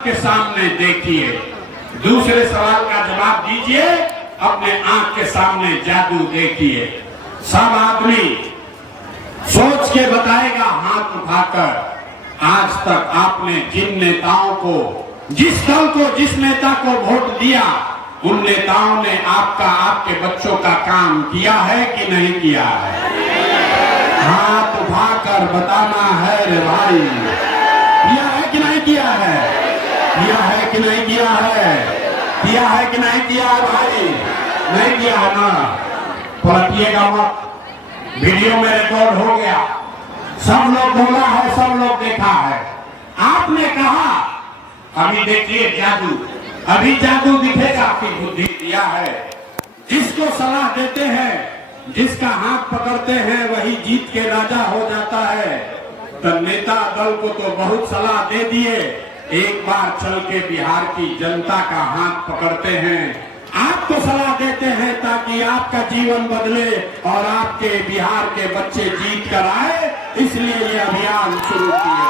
के सामने देखिए, दूसरे सवाल का जवाब दीजिए, अपने आंख के सामने जादू देखिए। सब आदमी सोच के बताएगा हाथ उठाकर, आज तक आपने जिन नेताओं को, जिस दल को, जिस नेता को वोट दिया, उन नेताओं ने आपका, आपके बच्चों का काम किया है कि नहीं किया है? हाथ उठाकर बताना है रे भाई, किया है कि नहीं किया है? किया है कि नहीं किया है? किया है कि नहीं किया है भाई? नहीं किया है ना? पलटिएगा मत, वीडियो में रिकॉर्ड हो गया, सब लोग बोला है, सब लोग देखा है। आपने कहा अभी देखिए जादू, अभी जादू दिखेगा कि बुद्धि दिया है। जिसको सलाह देते हैं, जिसका हाथ पकड़ते हैं, वही जीत के राजा हो जाता है। तो नेता दल को तो बहुत सलाह दे दिए, एक बार चल के बिहार की जनता का हाथ पकड़ते हैं, आपको सलाह देते हैं ताकि आपका जीवन बदले और आपके बिहार के बच्चे जीत कर आए, इसलिए ये अभियान शुरू किया।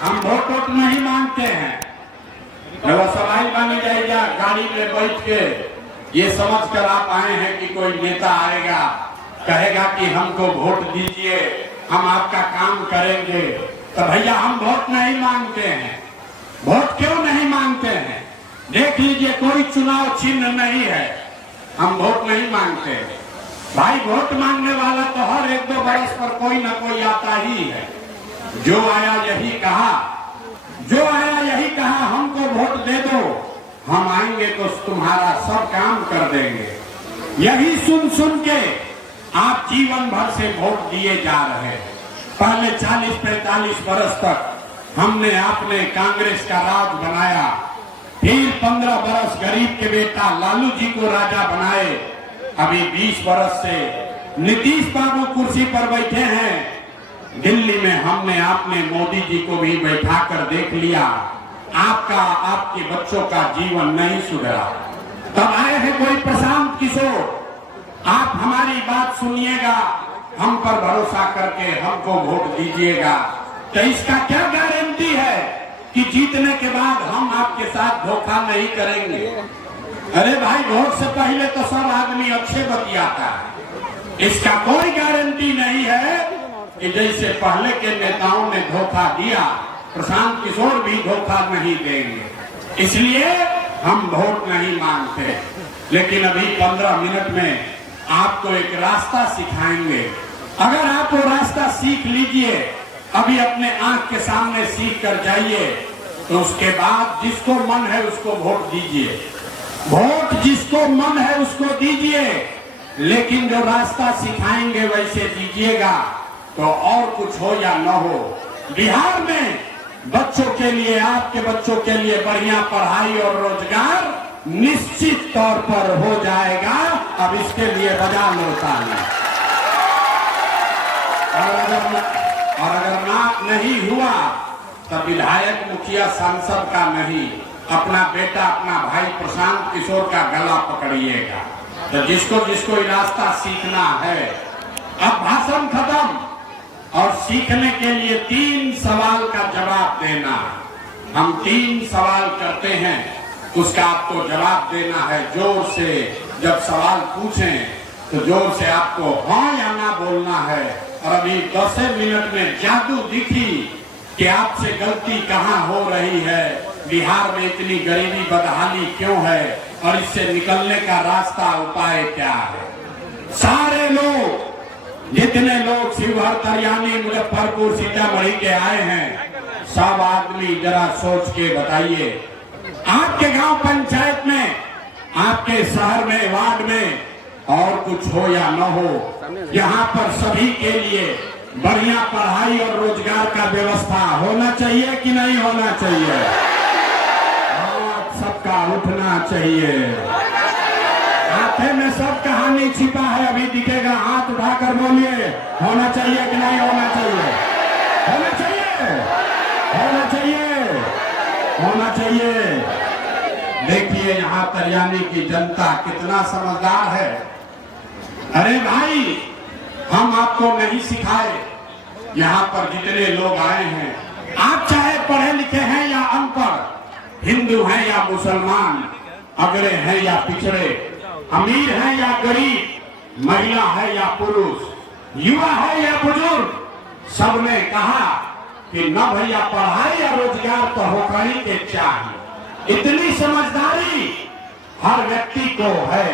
हम वोट नहीं मांगते हैं, जब सवाल मानी जाएगा गाड़ी में बैठ के, ये समझ कर आप आए हैं कि कोई नेता आएगा कहेगा कि हमको वोट दीजिए, हम आपका काम करेंगे, तो भैया हम वोट नहीं मांगते हैं। वोट क्यों नहीं मांगते हैं? देख लीजिए, कोई चुनाव चिन्ह नहीं है, हम वोट नहीं मांगते हैं। भाई वोट मांगने वाला तो हर एक दो बरस पर कोई ना कोई आता ही है। जो आया यही कहा, जो आया यही कहा हमको वोट दे दो, हम आएंगे तो तुम्हारा सब काम कर देंगे। यही सुन सुन के आप जीवन भर से वोट दिए जा रहे हैं। पहले 40-45 बरस तक हमने आपने कांग्रेस का राज बनाया, फिर 15 बरस गरीब के बेटा लालू जी को राजा बनाए, अभी 20 बरस से नीतीश बाबू कुर्सी पर बैठे हैं। दिल्ली में हमने आपने मोदी जी को भी बैठा कर देख लिया, आपका, आपके बच्चों का जीवन नहीं सुधरा। तब आए हैं कोई प्रशांत किशोर, आप हमारी बात सुनिएगा, हम पर भरोसा करके हमको वोट दीजिएगा। तो इसका क्या गारंटी है कि जीतने के बाद हम आपके साथ धोखा नहीं करेंगे? अरे भाई, वोट से पहले तो सब आदमी अच्छे बतियाता है, इसका कोई गारंटी नहीं है कि जैसे पहले के नेताओं ने धोखा दिया, प्रशांत किशोर भी धोखा नहीं देंगे। इसलिए हम वोट नहीं मांगते। लेकिन अभी 15 मिनट में आपको एक रास्ता सिखाएंगे, अगर आप वो रास्ता सीख लीजिए, अभी अपने आंख के सामने सीख कर जाइए, तो उसके बाद जिसको मन है उसको वोट दीजिए, वोट जिसको मन है उसको दीजिए, लेकिन जो रास्ता सिखाएंगे वैसे दीजिएगा। तो और कुछ हो या न हो, बिहार में बच्चों के लिए, आपके बच्चों के लिए बढ़िया पढ़ाई और रोजगार निश्चित तौर पर हो जाएगा। अब इसके लिए बजा लोटा है, और अगर ना नहीं हुआ तो विधायक, मुखिया, सांसद का नहीं, अपना बेटा, अपना भाई प्रशांत किशोर का गला पकड़िएगा। तो जिसको जिसको ये रास्ता सीखना है, अब भाषण खत्म, और सीखने के लिए 3 सवाल का जवाब देना। हम 3 सवाल करते हैं, उसका आपको जवाब देना है जोर से। जब सवाल पूछें तो जोर से आपको हाँ या ना बोलना है। और अभी 10 मिनट में जादू दिखी कि आपसे गलती कहाँ हो रही है, बिहार में इतनी गरीबी बदहाली क्यों है, और इससे निकलने का रास्ता, उपाय क्या है। सारे लोग, जितने लोग शिवहर, तरियानी, मुजफ्फरपुर, सीतामढ़ी के आए हैं, सब आदमी जरा सोच के बताइए, आपके गांव पंचायत में, आपके शहर में, वार्ड में, और कुछ हो या न हो, यहाँ पर सभी के लिए बढ़िया पढ़ाई और रोजगार का व्यवस्था होना चाहिए कि नहीं होना चाहिए? सबका उठना चाहिए। हाथे में सब कहानी छिपा है, अभी दिखेगा, हाथ उठाकर बोलिए, होना चाहिए कि नहीं होना चाहिए? होना चाहिए, होना चाहिए, होना चाहिए। देखिए यहाँ तरियानी की जनता कितना समझदार है। अरे भाई, हम आपको नहीं सिखाए, यहाँ पर जितने लोग आए हैं, आप चाहे पढ़े लिखे हैं या अनपढ़, हिंदू हैं या मुसलमान, अगड़े हैं या पिछड़े, अमीर हैं या गरीब, महिला है या पुरुष, युवा है या बुजुर्ग, सबने कहा कि न भैया पढ़ाई या रोजगार तो होकर ही के चाहिए। इतनी समझदारी हर व्यक्ति को है।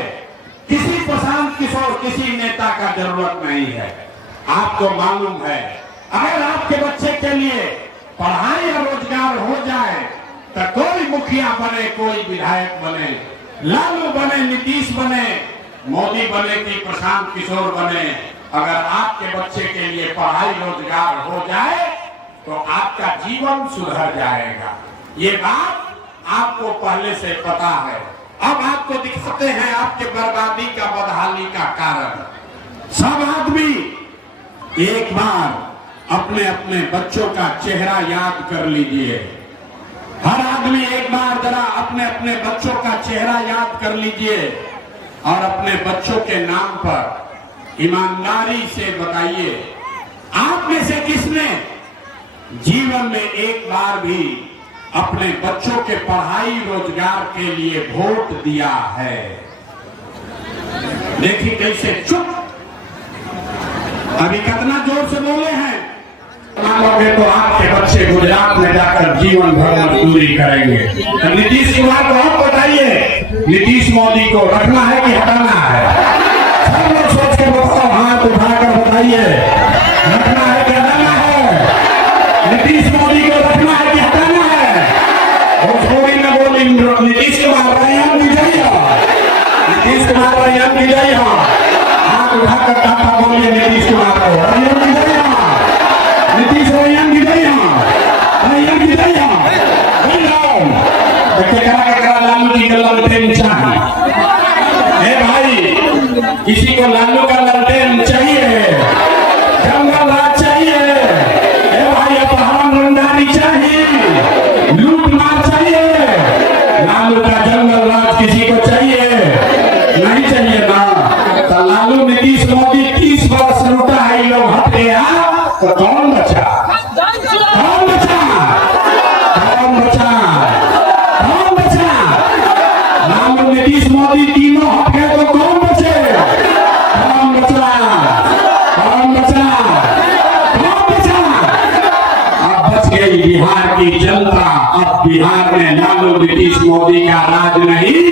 किसी प्रशांत किशोर, किसी नेता का जरूरत नहीं है। आपको मालूम है, अगर आपके बच्चे के लिए पढ़ाई या रोजगार हो जाए तो कोई मुखिया बने, कोई विधायक बने, लालू बने, नीतीश बने, मोदी बने कि प्रशांत किशोर बने, अगर आपके बच्चे के लिए पढ़ाई रोजगार हो जाए तो आपका जीवन सुधर जाएगा। ये बात आपको पहले से पता है। अब आपको दिखाते हैं आपके बर्बादी का, बदहाली का कारण। सब आदमी एक बार अपने अपने बच्चों का चेहरा याद कर लीजिए। हर आदमी एक बार जरा अपने अपने बच्चों का चेहरा याद कर लीजिए और अपने बच्चों के नाम पर ईमानदारी से बताइए, आप में से किसने जीवन में एक बार भी अपने बच्चों के पढ़ाई रोजगार के लिए वोट दिया है? देखिए कैसे चुप। अभी कितना जोर से बोले हैं। मानोगे तो आपके बच्चे गुजरात में जाकर जीवन भर मजदूरी करेंगे। तो नीतीश कुमार को आप बताइए, नीतीश मोदी को रखना है कि हटाना है? सब लोग सोच के बताओ, हाथ उठाकर बताइए, रखना है कि हटाना है? नीतीश मोदी को रखना है कि हटाना है? भोजपुरी में बोली नीतीश कुमार रैयन की जय हो, नीतीश कुमार रैयन की जय हो। हाथ उठाकर काका बोलिए नीतीश कुमार को रैयन की जय हो, नीतीश रैयन की जय हो, रैयन की जय हो। देखिए करा लालू जी का ललटेन चाहिए। भाई, किसी को लालू का ललटेन चाहिए, जंगल राज चाहिए, भाई अपहरण रंगदारी चाहिए, लूट मार चाहिए, लालू का जंगल राज किसी को चाहिए? नहीं चाहिए ना। तो लालू नीतीश मोदी 30 वर्ष लूटा है, लोग हट गया तो कौन बचा? कौन बचा? कौन बचा? कौन बचा? लालू नीतीश मोदी तीनों हट गए तो कौन बचे? कौन बचा? कौन बचा? कौन बचा? अब बच गई बिहार की जनता। अब बिहार में लालू नीतीश मोदी का राज नहीं,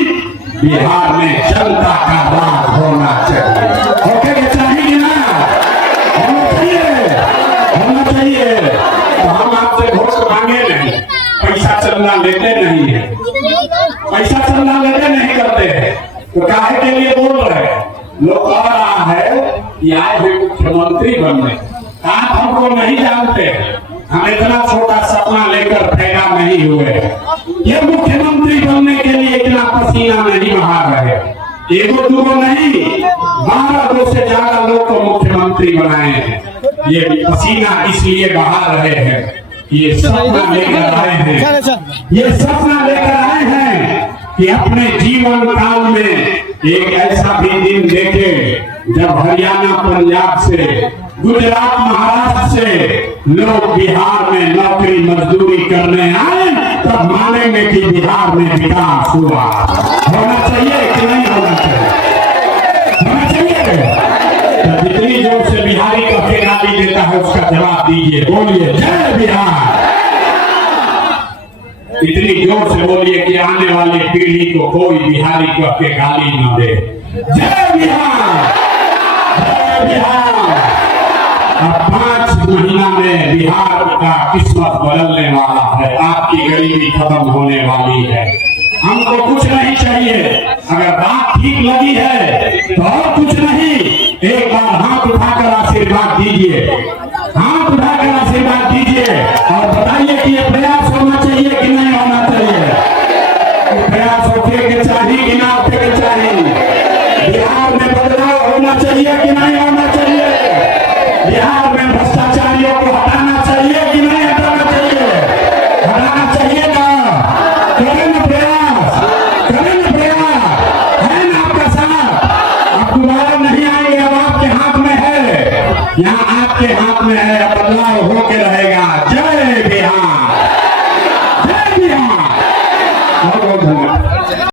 बिहार में जनता का राज होना चाहिए। होके के चाहिए ना? होना चाहिए, होना चाहिए। तो हम आपसे वोट मांगे नहीं, पैसा चंदा लेते नहीं है, पैसा चंदा लेते नहीं करते हैं। तो काहे के लिए बोल रहे हैं? लोग कह रहा है कि आए हुए मुख्यमंत्री बनने, आप हमको नहीं जानते, हम इतना छोटा सपना लेकर पैदा नहीं हुए। ये मुख्यमंत्री बनने के लिए इतना पसीना नहीं बहा रहे, एगो दूगो नहीं, 12 से ज्यादा लोग को मुख्यमंत्री बनाए हैं। ये पसीना इसलिए बहा रहे हैं, ये सपना लेकर आए हैं, ये सपना लेकर आए हैं कि अपने जीवन काल में एक ऐसा भी दिन देखे जब हरियाणा, पंजाब से, गुजरात, महाराष्ट्र से लोग बिहार में नौकरी मजदूरी करने आए, तब मानेंगे कि बिहार में विकास हुआ। होना चाहिए कि नहीं होना चाहिए? होना चाहिए। तो जितनी जोर से बिहारी कभी गाली देता है उसका जवाब दीजिए, बोलिए जय बिहार। इतनी जोर से बोलिए कि आने वाली पीढ़ी को कोई बिहारी कह के गाली न दे। जय बिहार, जय बिहार। अब 5 महीना में बिहार का किस्मत बदलने वाला है, आपकी गरीबी खत्म होने वाली है। हमको कुछ नहीं चाहिए, अगर बात ठीक लगी है तो और कुछ नहीं, एक बार हाथ उठाकर आशीर्वाद दीजिए, हाथ उठाकर आशीर्वाद दीजिए और बताइए कि ये प्रयास होना चाहिए कि नहीं होना चाहिए? प्रयास होने के चाहिए कि ना होने के चाहिए? बिहार में बदलाव होना चाहिए कि नहीं होना चाहिए? बिहार में भ्रष्टाचारियों को हटाना चाहिए कि नहीं हटाना चाहिए? हटाना चाहिए ना? करें ना प्रयास, करें ना प्रयास, है ना आपका साथ? अब दोबारा नहीं आएंगे, अब आपके हाथ में है, यहाँ आपके हाथ में है, बदलाव बहुत बहुत धन्यवाद।